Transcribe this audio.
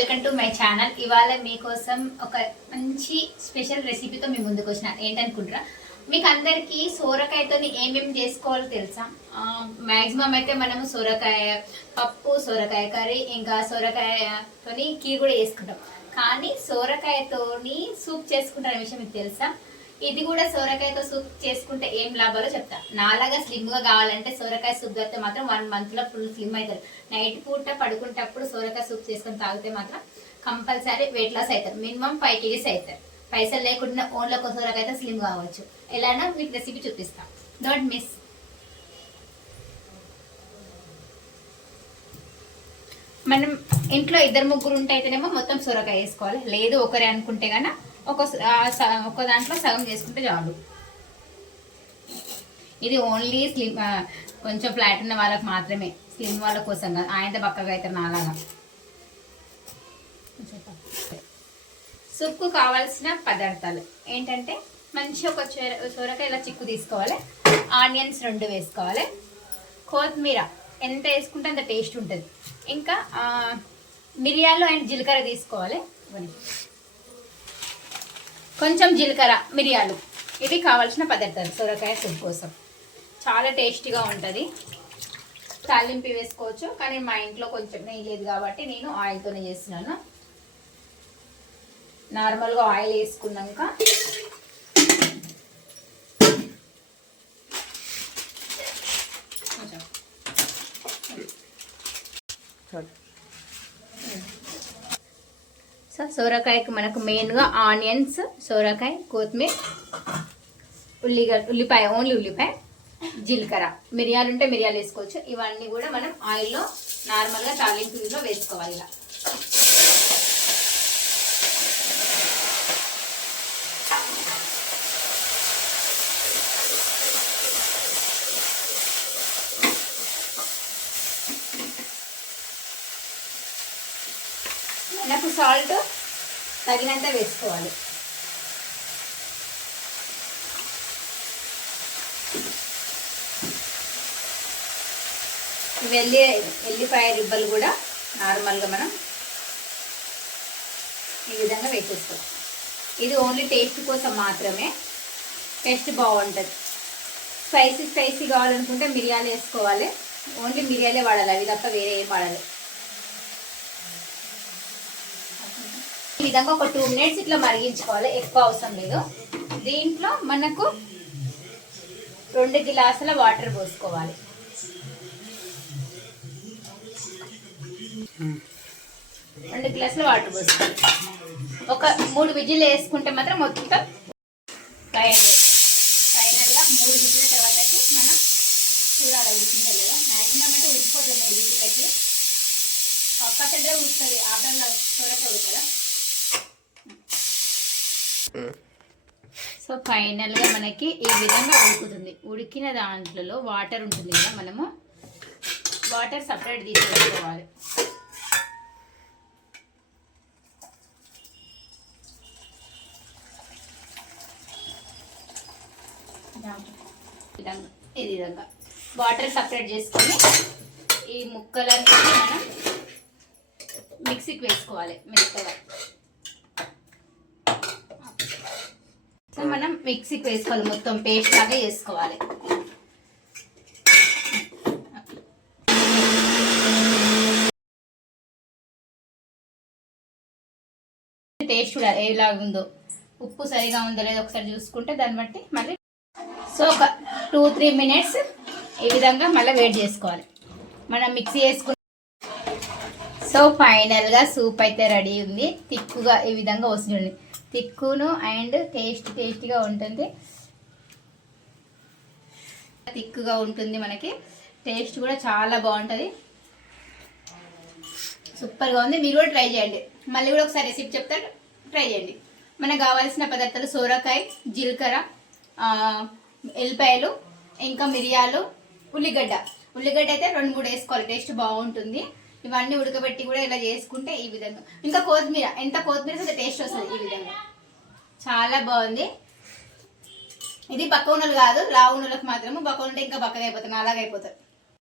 Welcome to my channel. ఇవాళ మీకోసం ఒక మంచి స్పెషల్ రెసిపీతో మీ ముందుకు వచ్చిన. ఏంటనుకుంటారా మీకు అందరికీ సోరకాయతో ఏమేమి చేసుకోవాలో తెలుసా? మ్యాక్సిమం అయితే మనము సోరకాయ పప్పు సోరకాయ కర్రీ ఇంకా సోరకాయతోని కీర్ కూడా చేసుకుంటాం. కానీ సోరకాయతోని సూప్ చేసుకుంటారనే విషయం మీకు తెలుసా? ఇది కూడా సోరకాయతో సూప్ చేసుకుంటే ఏం లాభాలో చెప్తా. నాలాగా స్లిమ్గా కావాలంటే సోరకాయ సూప్ తాగితే మాత్రం వన్ మంత్లో ఫుల్ స్లిమ్ అవుతారు నైట్ పూట పడుకునేటప్పుడు సోరకాయ సూప్ చేసుకొని తాగితే మాత్రం కంపల్సరీ వెయిట్ లాస్ అవుతారు మినిమం ఫైవ్ కేజీస్ అవుతారు పైసలు లేకుండా ఓన్లో ఒక సోరకాయ స్లిమ్ కావచ్చు. ఎలానో మీకు రెసిపీ చూపిస్తాం. డోంట్ మిస్ మనం ఇంట్లో ఇద్దరు ముగ్గురు ఉంటే అయితేనేమో మొత్తం సొరకాయ వేసుకోవాలి. లేదు ఒకరే అనుకుంటే కన్నా ఒక ఒక దాంట్లో సగం చేసుకుంటే చాలు. ఇది ఓన్లీ స్లిమ్ కొంచెం ఫ్లాట్ ఉన్న వాళ్ళకి మాత్రమే. స్లిమ్ వాళ్ళ కోసం కాదు. ఆయన బక్కగా అవుతారు నాలాగా. సుక్కు కావాల్సిన పదార్థాలు ఏంటంటే మంచి ఒక చొర సొరకాయ ఇలా చిక్కు తీసుకోవాలి. ఆనియన్స్ రెండు వేసుకోవాలి. కొత్తిమీర ఎంత వేసుకుంటే అంత టేస్ట్ ఉంటుంది. ఇంకా మిరియాలు అండ్ జీలకర్ర తీసుకోవాలి. కొంచెం జీలకర్ర మిరియాలు. ఇది కావాల్సిన పదార్థాలు సొరకాయ సూప్ కోసం. చాలా టేస్టీగా ఉంటుంది. తాలింపు వేసుకోవచ్చు కానీ మా ఇంట్లో కొంచెం నెయ్యి లేదు కాబట్టి నేను ఆయిల్తోనే చేస్తున్నాను. నార్మల్గా ఆయిల్ వేసుకున్నాక చాలు. సో సోరకాయకి మనకు మెయిన్గా ఆనియన్స్ సోరకాయ కొత్తిమీర ఉల్లిగడ్డ ఉల్లిపాయ ఓన్లీ ఉల్లిపాయ జీలకర్ర. మిరియాలు ఉంటే మిరియాలు వేసుకోవచ్చు. ఇవన్నీ కూడా మనం ఆయిల్లో నార్మల్గా తాలింపులో వేసుకోవాలి ఇలా. మనకు సాల్ట్ తగినంత వేసుకోవాలి. వెల్లి ఎల్లిపాయ రిబ్బలు కూడా నార్మల్గా మనం ఈ విధంగా వేసేసుకోవాలి. ఇది ఓన్లీ టేస్ట్ కోసం మాత్రమే. టేస్ట్ బాగుంటుంది. స్పైసీ స్పైసీ కావాలనుకుంటే మిరియాలు వేసుకోవాలి. ఓన్లీ మిరియాలే వాడాలి అవి తప్ప వేరే ఏం వాడాలి. విధంగా ఒక టూ మినిట్స్ ఇట్లా మరిగించుకోవాలి. ఎక్కువ అవసరం లేదు. దీంట్లో మనకు రెండు గిలాసుల వాటర్ పోసుకోవాలి. రెండు గ్లాసుల వాటర్ పోసుకోవాలి. ఒక మూడు విజిల్ వేసుకుంటే మాత్రం మొత్తం ఫైనల్ ఫైనల్గా మూడు విజిల్ తర్వాతకి మనం చూడాలి. ఉడికిందా లేదా? మ్యాక్సిమం అంటే ఉడికిపోతుంది మూడు విజిల్లకి పక్క ఉడుతుంది ఆటల్లో త్వరగా ఉడుతుందా సో ఫైనల్గా మనకి ఈ విధంగా ఉడుకుతుంది. ఉడికిన దాంట్లో వాటర్ ఉంటుంది కదా మనము వాటర్ సపరేట్ తీసుకోవాలి. విధంగా ఈ విధంగా వాటర్ సపరేట్ చేసుకొని ఈ ముక్కలన్నీ మనం మిక్సీకి వేసుకోవాలి మెత్తగా సో మనం మిక్సీకి వేసుకోవాలి మొత్తం పేస్ట్ లాగా వేసుకోవాలి టేస్ట్ కూడా ఎలా ఉందో ఉప్పు సరిగా ఉందో లేదో ఒకసారి చూసుకుంటే దాన్ని బట్టి మళ్ళీ సో ఒక టూ త్రీ మినిట్స్ ఈ విధంగా మళ్ళీ వెయిట్ చేసుకోవాలి. మనం మిక్సీ వేసుకుని సో ఫైనల్గా సూప్ అయితే రెడీ ఉంది. తిక్కుగా ఈ విధంగా వస్తుంది తిక్కును అండ్ టేస్ట్ టేస్టీగా ఉంటుంది. తిక్కుగా ఉంటుంది మనకి. టేస్ట్ కూడా చాలా బాగుంటుంది. సూపర్గా ఉంది. మీరు కూడా ట్రై చేయండి. మళ్ళీ కూడా ఒకసారి రెసిపీ చెప్తారు ట్రై చేయండి. మనకు కావాల్సిన పదార్థాలు సోరకాయ జీలకర్ర ఎల్లిపాయలు ఇంకా మిరియాలు ఉల్లిగడ్డ. ఉల్లిగడ్డ అయితే రెండు మూడు వేసుకోవాలి. టేస్ట్ బాగుంటుంది. ఇవన్నీ ఉడకబెట్టి కూడా ఇలా చేసుకుంటే ఈ విధంగా. ఇంకా కొత్తిమీర ఎంత కొత్తిమీర అంత టేస్ట్ వస్తుంది ఈ విధంగా. చాలా బాగుంది. ఇది బక్క కాదు లావు మాత్రము బక్క ఉంటే ఇంకా బక్కగా అయిపోతుంది అలాగైపోతుంది